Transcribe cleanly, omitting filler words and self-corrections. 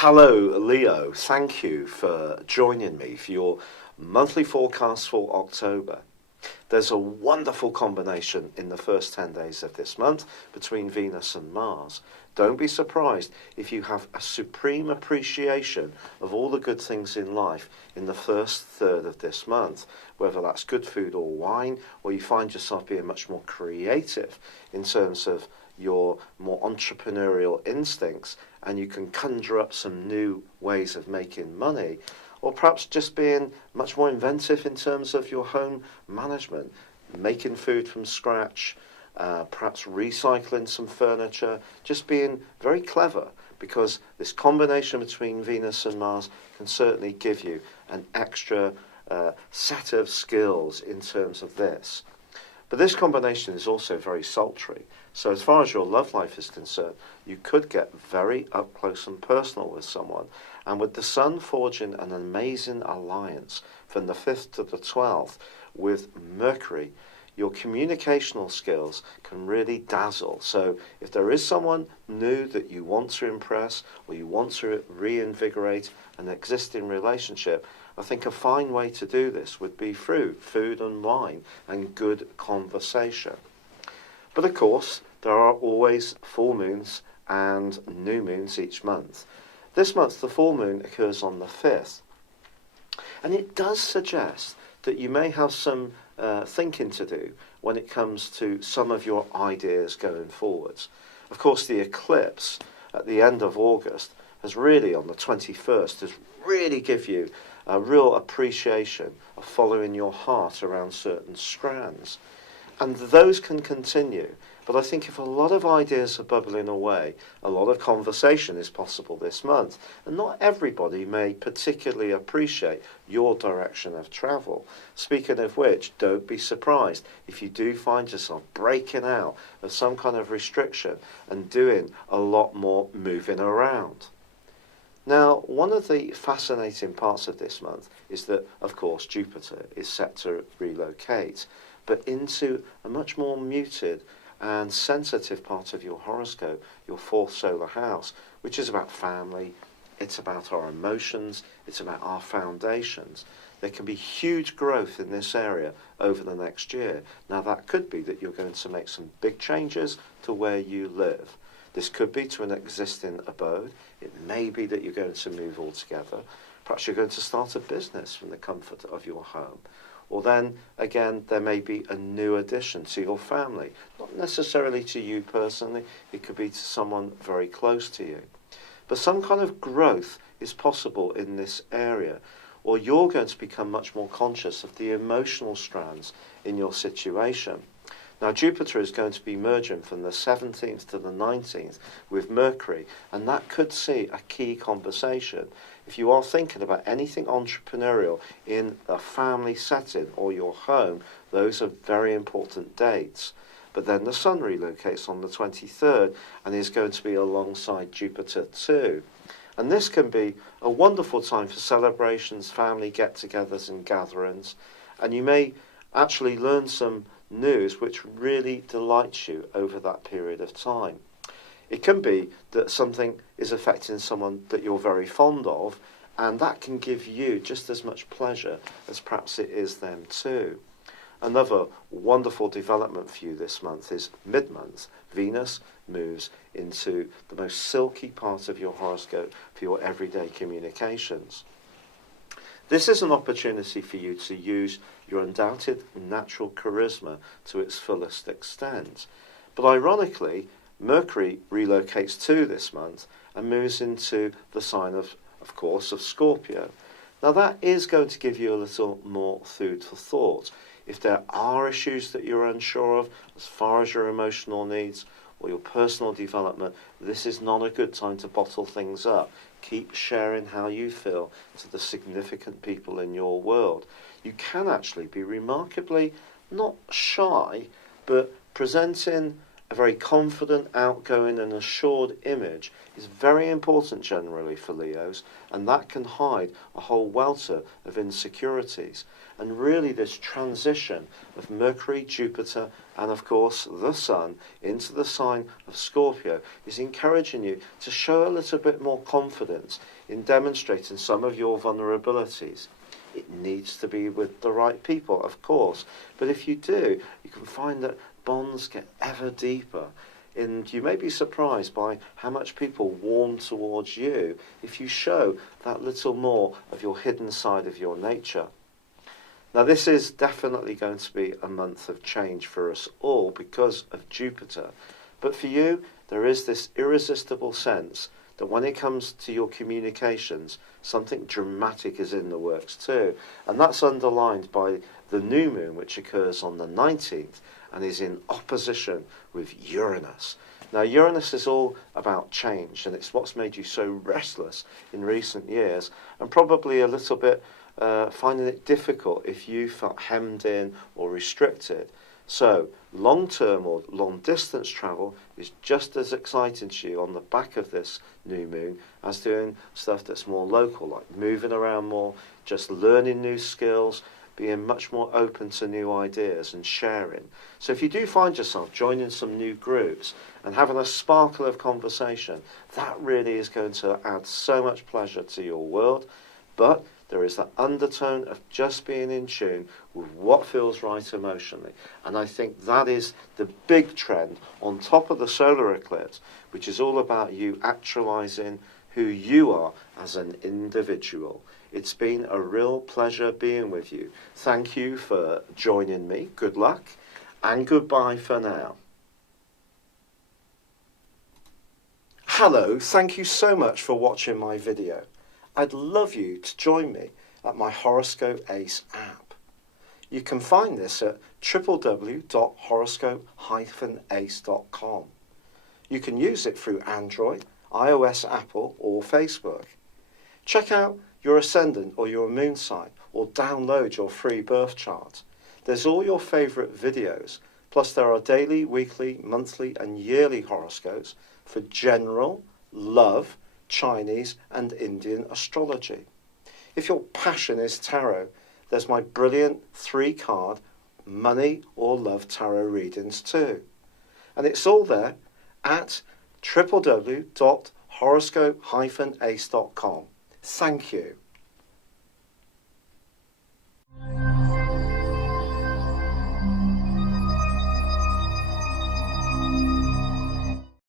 Hello, Leo. Thank you for joining me for your monthly forecast for October. There's a wonderful combination in the first 10 days of this month between Venus and Mars. Don't be surprised if you have a supreme appreciation of all the good things in life in the first third of this month, whether that's good food or wine, or you find yourself being much more creative in terms of your more entrepreneurial instincts, and you can conjure up some new ways of making money, or perhaps just being much more inventive in terms of your home management, making food from scratch, perhaps recycling some furniture, just being very clever, because this combination between Venus and Mars can certainly give you an extra set of skills in terms of this. But this combination is also very sultry. So as far as your love life is concerned, you could get very up close and personal with someone. And with the Sun forging an amazing alliance from the 5th to the 12th with Mercury, your communicational skills can really dazzle. So if there is someone new that you want to impress, or you want to reinvigorate an existing relationship, I think a fine way to do this would be through food and wine and good conversation. But of course, there are always full moons and new moons each month. This month, the full moon occurs on the 5th. And it does suggest that you may have some thinking to do when it comes to some of your ideas going forwards. Of course, the eclipse at the end of August has really, on the 21st, has really give you a real appreciation of following your heart around certain strands. And those can continue. But I think if a lot of ideas are bubbling away, a lot of conversation is possible this month. And not everybody may particularly appreciate your direction of travel. Speaking of which, don't be surprised if you do find yourself breaking out of some kind of restriction and doing a lot more moving around. Now, one of the fascinating parts of this month is that, of course, Jupiter is set to relocate, but into a much more muted and sensitive part of your horoscope, your 4th solar house, which is about family, it's about our emotions, it's about our foundations. There can be huge growth in this area over the next year. Now, that could be that you're going to make some big changes to where you live. This could be to an existing abode. It may be that you're going to move altogether. Perhaps you're going to start a business from the comfort of your home. Or then, again, there may be a new addition to your family. Not necessarily to you personally, it could be to someone very close to you. But some kind of growth is possible in this area, or you're going to become much more conscious of the emotional strands in your situation. Now, Jupiter is going to be merging from the 17th to the 19th with Mercury, and that could see a key conversation. If you are thinking about anything entrepreneurial in a family setting or your home, those are very important dates. But then the Sun relocates on the 23rd and is going to be alongside Jupiter too. And this can be a wonderful time for celebrations, family get-togethers and gatherings. And you may actually learn some news which really delights you over that period of time. It can be that something is affecting someone that you're very fond of, and that can give you just as much pleasure as perhaps it is them too. Another wonderful development for you this month is mid-month. Venus moves into the most silky part of your horoscope for your everyday communications. This is an opportunity for you to use your undoubted natural charisma to its fullest extent. But ironically, Mercury relocates too this month and moves into the sign of course, of Scorpio. Now that is going to give you a little more food for thought. If there are issues that you're unsure of as far as your emotional needs or your personal development, this is not a good time to bottle things up. Keep sharing how you feel to the significant people in your world. You can actually be remarkably not shy, but presenting a very confident, outgoing and assured image is very important generally for Leos, and that can hide a whole welter of insecurities. And really this transition of Mercury, Jupiter and of course the Sun into the sign of Scorpio is encouraging you to show a little bit more confidence in demonstrating some of your vulnerabilities. It needs to be with the right people, of course, but if you do, you can find that bonds get ever deeper, and you may be surprised by how much people warm towards you if you show that little more of your hidden side of your nature. Now, this is definitely going to be a month of change for us all because of Jupiter, but for you, there is this irresistible sense that when it comes to your communications, something dramatic is in the works too, and that's underlined by the new moon, which occurs on the 19th and is in opposition with Uranus. Now, Uranus is all about change, and it's what's made you so restless in recent years, and probably a little bit finding it difficult if you felt hemmed in or restricted. So, long-term or long-distance travel is just as exciting to you on the back of this new moon as doing stuff that's more local, like moving around more, just learning new skills, being much more open to new ideas and sharing. So if you do find yourself joining some new groups and having a sparkle of conversation, that really is going to add so much pleasure to your world. But there is that undertone of just being in tune with what feels right emotionally. And I think that is the big trend on top of the solar eclipse, which is all about you actualizing who you are as an individual. It's been a real pleasure being with you. Thank you for joining me. Good luck and goodbye for now. Hello, thank you so much for watching my video. I'd love you to join me at my Horoscope Ace app. You can find this at www.horoscope-ace.com. You can use it through Android, iOS, Apple or Facebook. Check out your ascendant or your moon sign or download your free birth chart. There's all your favourite videos, plus there are daily, weekly, monthly and yearly horoscopes for general, love, Chinese and Indian astrology. If your passion is tarot, there's my brilliant 3-card money or love tarot readings too. And it's all there at www.horoscope-ace.com. Thank you.